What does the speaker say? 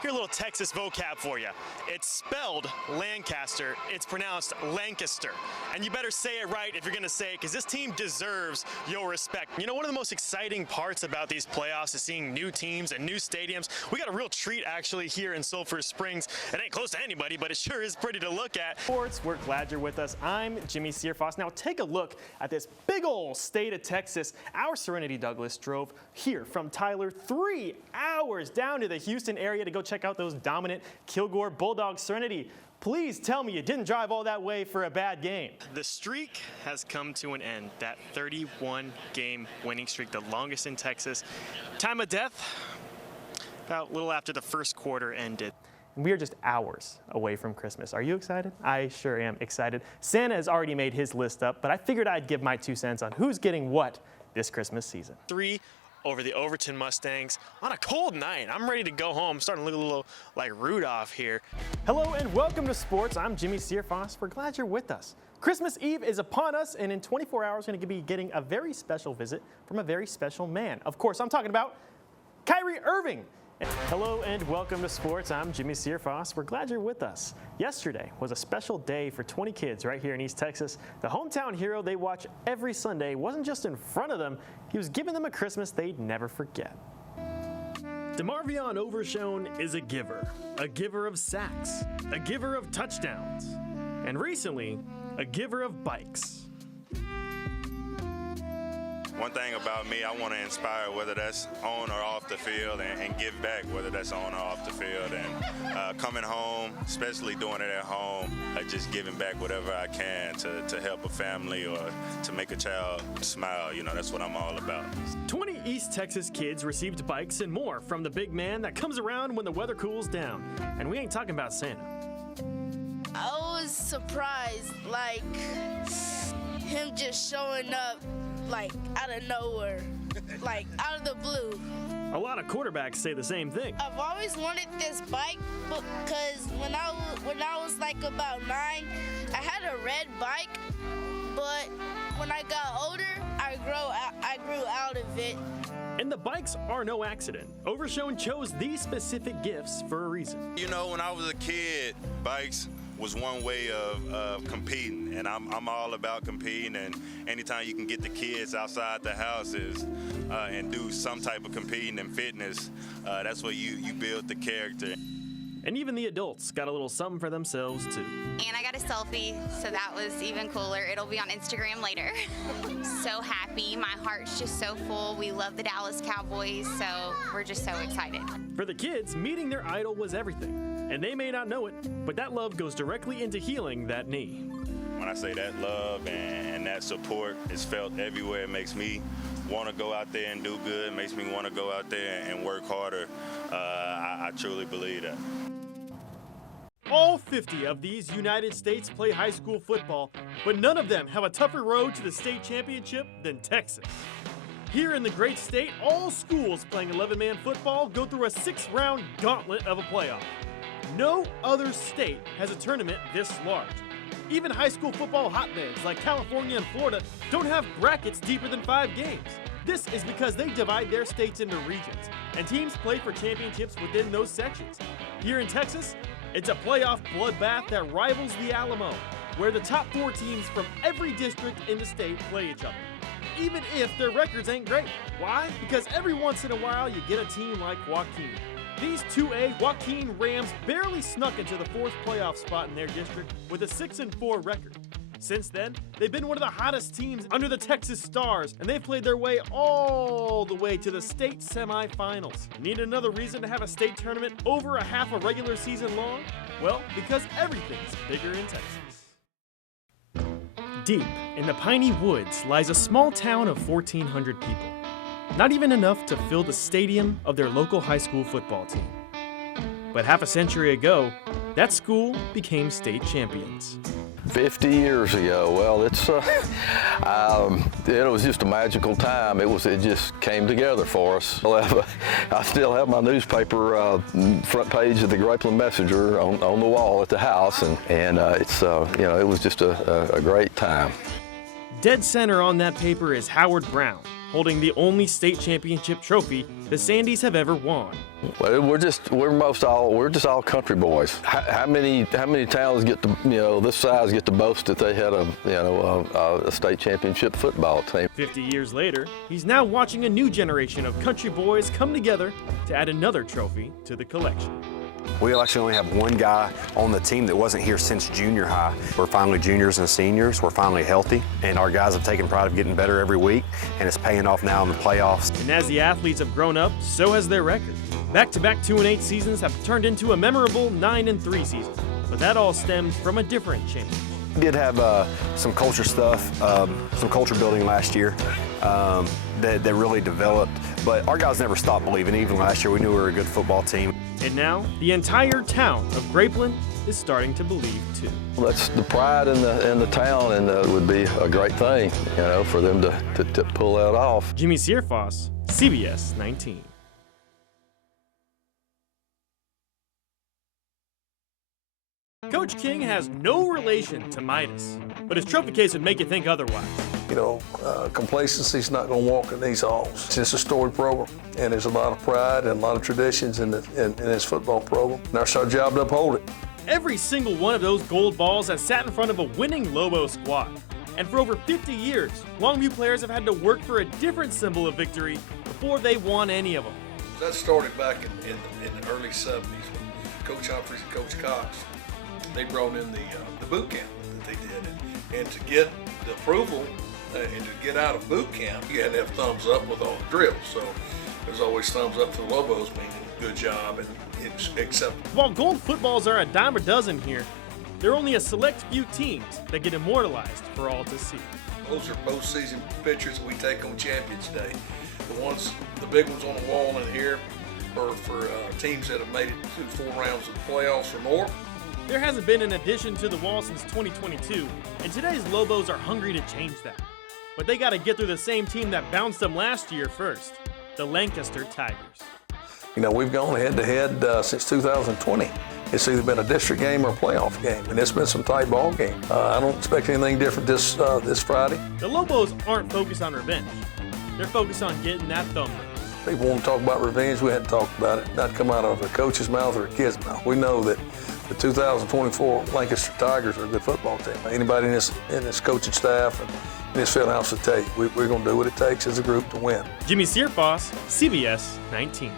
Here's a little Texas vocab for you. It's spelled Lancaster. It's pronounced Lancaster. And you better say it right if you're going to say it, because this team deserves your respect. You know, one of the most exciting parts about these playoffs is seeing new teams and new stadiums. We got a real treat, actually, here in Sulphur Springs. It ain't close to anybody, but it sure is pretty to look at. Sports, we're glad you're with us. I'm Jimmie Searfoss. Now, take a look at this big old state of Texas. Our Serenity Douglas drove here from Tyler 3 hours down to the Houston area to go check out those dominant Kilgore Bulldogs. Serenity, please tell me you didn't drive all that way for a bad game. The streak has come to an end. That 31-game winning streak, the longest in Texas. Time of death, about a little after the first quarter ended. We are just hours away from Christmas. Are you excited? I sure am excited. Santa has already made his list up, but I figured I'd give my 2 cents on who's getting what this Christmas season. 3 over the Overton Mustangs on a cold night. I'm ready to go home. I'm starting to look a little like Rudolph here. Hello and welcome to sports. I'm Jimmie Searfoss. We're glad you're with us. Christmas Eve is upon us, and in 24 hours, we're going to be getting a very special visit from a very special man. Of course, I'm talking about Kyrie Irving. Hello and welcome to sports. I'm Jimmie Searfoss. We're glad you're with us. Yesterday was a special day for 20 kids right here in East Texas. The hometown hero they watch every Sunday wasn't just in front of them, he was giving them a Christmas they'd never forget. DeMarvion Overshown is a giver of sacks, a giver of touchdowns, and recently, a giver of bikes. One thing about me, I want to inspire, whether that's on or off the field, and give back, whether that's on or off the field. And coming home, especially doing it at home, just giving back whatever I can to help a family or to make a child smile. You know, that's what I'm all about. 20 East Texas kids received bikes and more from the big man that comes around when the weather cools down. And we ain't talking about Santa. I was surprised, like, him just showing up like out of nowhere, like out of the blue. A lot of quarterbacks say the same thing. I've always wanted this bike because when I was like about 9, I had a red bike, but when I got older, I grew out of it. And the bikes are no accident. Overshown chose these specific gifts for a reason. You know, when I was a kid, bikes was one way of competing, and I'm all about competing, and anytime you can get the kids outside the houses and do some type of competing and fitness, that's where you build the character. And even the adults got a little something for themselves too. And I got a selfie, so that was even cooler. It'll be on Instagram later. So happy, my heart's just so full. We love the Dallas Cowboys, so we're just so excited. For the kids, meeting their idol was everything. And they may not know it, but that love goes directly into healing that knee. When I say that love and that support is felt everywhere, it makes me want to go out there and do good. It makes me want to go out there and work harder. I truly believe that. All 50 of these United States play high school football, but none of them have a tougher road to the state championship than Texas. Here in the great state, all schools playing 11-man football go through a 6-round gauntlet of a playoff. No other state has a tournament this large. Even high school football hotbeds like California and Florida don't have brackets deeper than 5 games. This is because they divide their states into regions, and teams play for championships within those sections. Here in Texas, it's a playoff bloodbath that rivals the Alamo, where the top 4 teams from every district in the state play each other, even if their records ain't great. Why? Because every once in a while you get a team like Joaquin. These 2A Joaquin Rams barely snuck into the 4th playoff spot in their district with a 6-4 record. Since then, they've been one of the hottest teams under the Texas Stars, and they've played their way all the way to the state semifinals. Need another reason to have a state tournament over a half a regular season long? Well, because everything's bigger in Texas. Deep in the piney woods lies a small town of 1,400 people. Not even enough to fill the stadium of their local high school football team. But half a century ago, that school became state champions. 50 years ago, well, it was just a magical time. It just came together for us. I still have my newspaper front page of the Grapeland Messenger on the wall at the house, and it's it was just a great time. Dead center on that paper is Howard Brown, holding the only state championship trophy the Sandies have ever won. Well, we're just all country boys. How many towns get to, this size get to boast that they had a state championship football team? 50 years later, he's now watching a new generation of country boys come together to add another trophy to the collection. We actually only have one guy on the team that wasn't here since junior high. We're finally juniors and seniors. We're finally healthy, and our guys have taken pride of getting better every week, and it's paying off now in the playoffs. And as the athletes have grown up, so has their record. Back-to-back 2-8 seasons have turned into a memorable 9-3 season, but that all stemmed from a different change. We did have some culture stuff, some culture building last year that really developed, but our guys never stopped believing. Even last year, we knew we were a good football team. And now, the entire town of Grapeland is starting to believe too. Well, that's the pride in the town, and it would be a great thing, for them to pull that off. Jimmie Searfoss, CBS 19. Coach King has no relation to Midas, but his trophy case would make you think otherwise. Complacency's not going to walk in these halls. It's just a storied program, and there's a lot of pride and a lot of traditions in this football program, and it's our job to uphold it. Every single one of those gold balls has sat in front of a winning Lobo squad. And for over 50 years, Longview players have had to work for a different symbol of victory before they won any of them. That started back in the early 70s when Coach Humphreys and Coach Cox, they brought in the boot camp that they did. And to get the approval and to get out of boot camp, you had to have thumbs up with all the drills. So there's always thumbs up for the Lobos, meaning good job and it's acceptable. While gold footballs are a dime a dozen here, there are only a select few teams that get immortalized for all to see. Those are postseason pictures that we take on Champions Day. The big ones on the wall in here are for teams that have made it through 4 rounds of the playoffs or more. There hasn't been an addition to the wall since 2022, and today's Lobos are hungry to change that. But they got to get through the same team that bounced them last year first, the Lancaster Tigers. We've gone head-to-head since 2020. It's either been a district game or a playoff game, and it's been some tight ball games. I don't expect anything different this Friday. The Lobos aren't focused on revenge. They're focused on getting that thumb raise. People want to talk about revenge. We hadn't talked about it. Not come out of a coach's mouth or a kid's mouth. We know that the 2024 Lancaster Tigers are a good football team. Anybody in this coaching staff and in this field house will tell you, we're going to do what it takes as a group to win. Jimmie Searfoss, CBS 19.